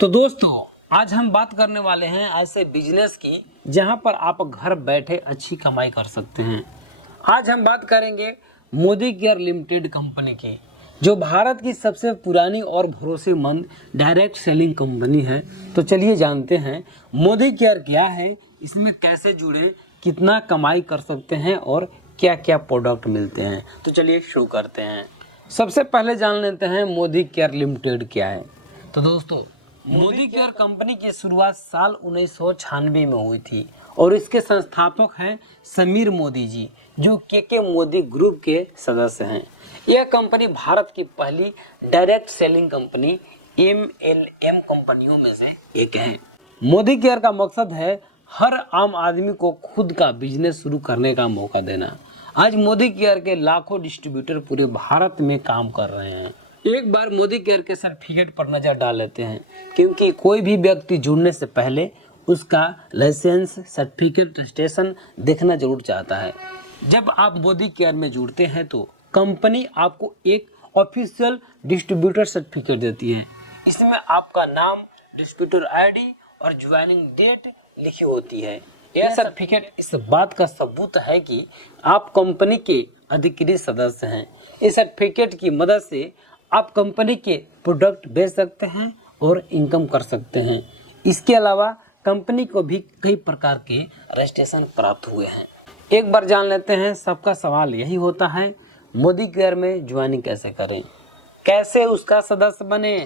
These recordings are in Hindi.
तो दोस्तों आज हम बात करने वाले हैं ऐसे बिजनेस की जहां पर आप घर बैठे अच्छी कमाई कर सकते हैं। आज हम बात करेंगे मोदी केयर लिमिटेड कंपनी की, जो भारत की सबसे पुरानी और भरोसेमंद डायरेक्ट सेलिंग कंपनी है। तो चलिए जानते हैं मोदी केयर क्या है, इसमें कैसे जुड़े, कितना कमाई कर सकते हैं और क्या क्या प्रोडक्ट मिलते हैं। तो चलिए शुरू करते हैं। सबसे पहले जान लेते हैं मोदी केयर लिमिटेड क्या है। तो दोस्तों मोदी केयर कंपनी की शुरुआत साल 1996 में हुई थी और इसके संस्थापक हैं समीर मोदी जी, जो के मोदी ग्रुप के सदस्य हैं। यह कंपनी भारत की पहली डायरेक्ट सेलिंग कंपनी MLM कंपनियों में से एक है। मोदी केयर का मकसद है हर आम आदमी को खुद का बिजनेस शुरू करने का मौका देना। आज मोदी केयर के लाखों डिस्ट्रीब्यूटर पूरे भारत में काम कर रहे हैं। एक बार मोदी केयर के सर्टिफिकेट पर नजर डाल लेते हैं, क्योंकि कोई भी व्यक्ति जुड़ने से पहले उसका लाइसेंस, सर्टिफिकेट, रजिस्ट्रेशन देखना जरूर चाहता है। जब आप मोदी केयर में जुड़ते हैं तो कंपनी आपको एक ऑफिशियल डिस्ट्रीब्यूटर सर्टिफिकेट देती है। इसमें आपका नाम, डिस्ट्रीब्यूटर आईडी और ज्वाइनिंग डेट लिखी होती है। यह सर्टिफिकेट इस बात का सबूत है कि आप कंपनी के अधिकृत सदस्य हैं। इस सर्टिफिकेट की मदद से आप कंपनी के प्रोडक्ट बेच सकते हैं और इनकम कर सकते हैं। इसके अलावा कंपनी को भी कई प्रकार के रजिस्ट्रेशन प्राप्त हुए हैं। एक बार जान लेते हैं, सबका सवाल यही होता है मोदी केयर में ज्वाइनिंग कैसे करें, कैसे उसका सदस्य बने।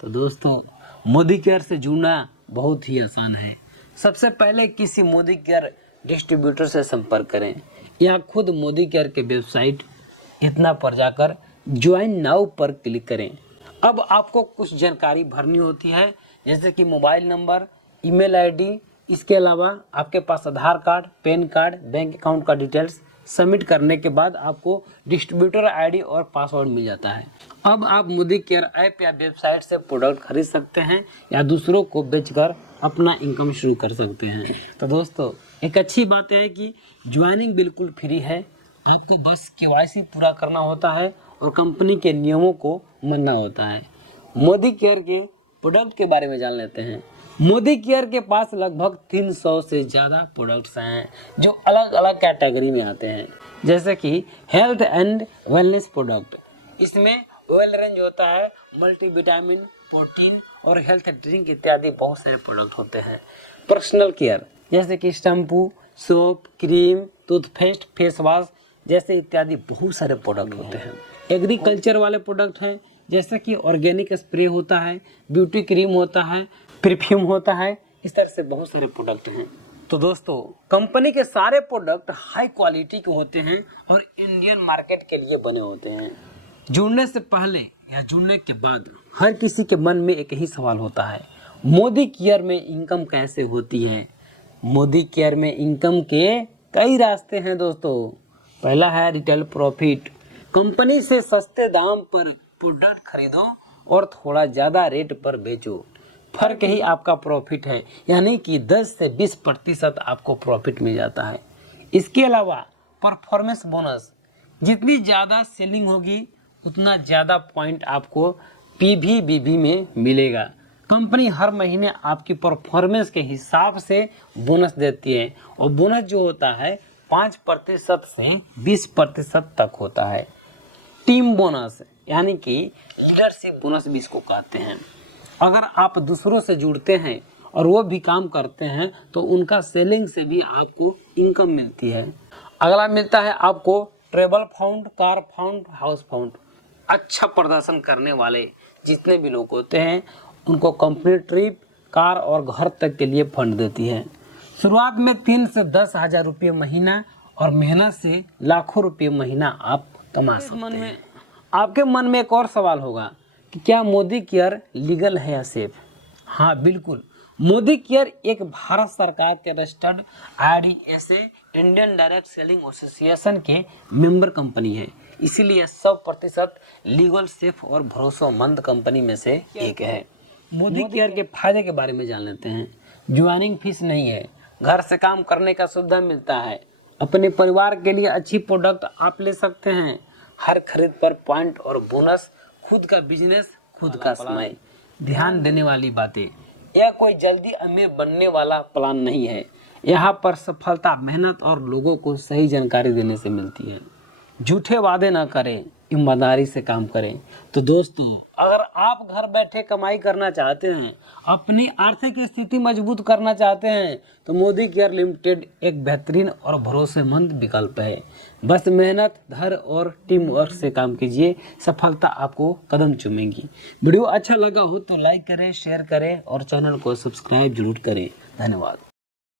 तो दोस्तों मोदी केयर से जुड़ना बहुत ही आसान है। सबसे पहले किसी मोदी केयर डिस्ट्रीब्यूटर से संपर्क करें या खुद मोदी केयर के वेबसाइट इतना पर जाकर ज्वाइन नाउ पर क्लिक करें। अब आपको कुछ जानकारी भरनी होती है, जैसे कि मोबाइल नंबर, ईमेल आईडी। इसके अलावा आपके पास Aadhaar card, PAN card, bank account का डिटेल्स सबमिट करने के बाद आपको डिस्ट्रीब्यूटर आईडी और पासवर्ड मिल जाता है। अब आप मोदी केयर ऐप या वेबसाइट से प्रोडक्ट खरीद सकते हैं या दूसरों को बेचकर अपना इनकम शुरू कर सकते हैं। तो दोस्तों एक अच्छी बात है कि ज्वाइनिंग बिल्कुल फ्री है। आपको बस KYC पूरा करना होता है और कंपनी के नियमों को मानना होता है। मोदी केयर के प्रोडक्ट के बारे में जान लेते हैं। मोदी केयर के पास लगभग 300 से ज़्यादा प्रोडक्ट्स हैं, जो अलग अलग कैटेगरी में आते हैं, जैसे कि हेल्थ एंड वेलनेस प्रोडक्ट। इसमें ऑयल रेंज होता है, मल्टीविटामिन, प्रोटीन और हेल्थ ड्रिंक इत्यादि बहुत सारे प्रोडक्ट होते हैं। पर्सनल केयर जैसे कि shampoo, soap, cream, toothpaste, face wash जैसे इत्यादि बहुत सारे प्रोडक्ट होते हैं। एग्रीकल्चर वाले प्रोडक्ट हैं, जैसे कि ऑर्गेनिक स्प्रे होता है, ब्यूटी क्रीम होता है, परफ्यूम होता है। इस तरह से बहुत सारे प्रोडक्ट हैं। तो दोस्तों कंपनी के सारे प्रोडक्ट हाई क्वालिटी के होते हैं और इंडियन मार्केट के लिए बने होते हैं। जुड़ने से पहले या जुड़ने के बाद हर किसी के मन में एक ही सवाल होता है, मोदी केयर में इनकम कैसे होती है। मोदी केयर में इनकम के कई रास्ते हैं दोस्तों। पहला है रिटेल प्रॉफिट। कंपनी से सस्ते दाम पर प्रोडक्ट खरीदो और थोड़ा ज़्यादा रेट पर बेचो। फर्क ही आपका प्रॉफिट है, यानी कि 10 से 20% आपको प्रॉफिट मिल जाता है। इसके अलावा परफॉर्मेंस बोनस, जितनी ज़्यादा सेलिंग होगी उतना ज़्यादा पॉइंट आपको PVBB में मिलेगा। कंपनी हर महीने आपकी परफॉर्मेंस के हिसाब से बोनस देती है और बोनस जो होता है 5% से 20% तक होता है। टीम बोनस यानी कि लीडरशिप बोनस भी इसको कहते हैं। अगर आप दूसरों से जुड़ते हैं और वो भी काम करते हैं तो उनका सेलिंग से भी आपको इनकम मिलती है। अगला मिलता है आपको travel fund, car fund, house fund. अच्छा प्रदर्शन करने वाले जितने भी लोग होते हैं उनको कंपनी ट्रिप, कार और घर तक के लिए फंड देती है। शुरुआत में 3 से 10 हज़ार रुपये महीना और मेहनत से लाखों रुपये महीना आप कमा सकते हैं। आपके मन में एक और सवाल होगा कि क्या मोदी केयर लीगल है या सेफ। हाँ बिल्कुल, मोदी केयर एक भारत सरकार के registered IDSA Indian direct selling association के मेंबर कंपनी है, इसीलिए 100% लीगल, सेफ और भरोसेमंद कंपनी में से एक है। मोदी केयर के फायदे के बारे में जान लेते हैं। ज्वाइनिंग फीस नहीं है, घर से काम करने का सुविधा मिलता है, अपने परिवार के लिए अच्छी प्रोडक्ट आप ले सकते हैं, हर खरीद पर पॉइंट और बोनस, खुद का बिजनेस, खुद का समय। ध्यान देने वाली बातें। यह कोई जल्दी अमीर बनने वाला प्लान नहीं है। यहाँ पर सफलता मेहनत और लोगों को सही जानकारी देने से मिलती है। झूठे वादे ना करें, ईमानदारी से काम करें। तो दोस्तों, अगर आप घर बैठे कमाई करना चाहते हैं, अपनी आर्थिक स्थिति मजबूत करना चाहते हैं, तो मोदी केयर लिमिटेड एक बेहतरीन और भरोसेमंद विकल्प है। बस मेहनत, धैर्य और टीम वर्क से काम कीजिए, सफलता आपको कदम चूमेगी। वीडियो अच्छा लगा हो तो लाइक करें, शेयर करें और चैनल को सब्सक्राइब जरूर करें। धन्यवाद।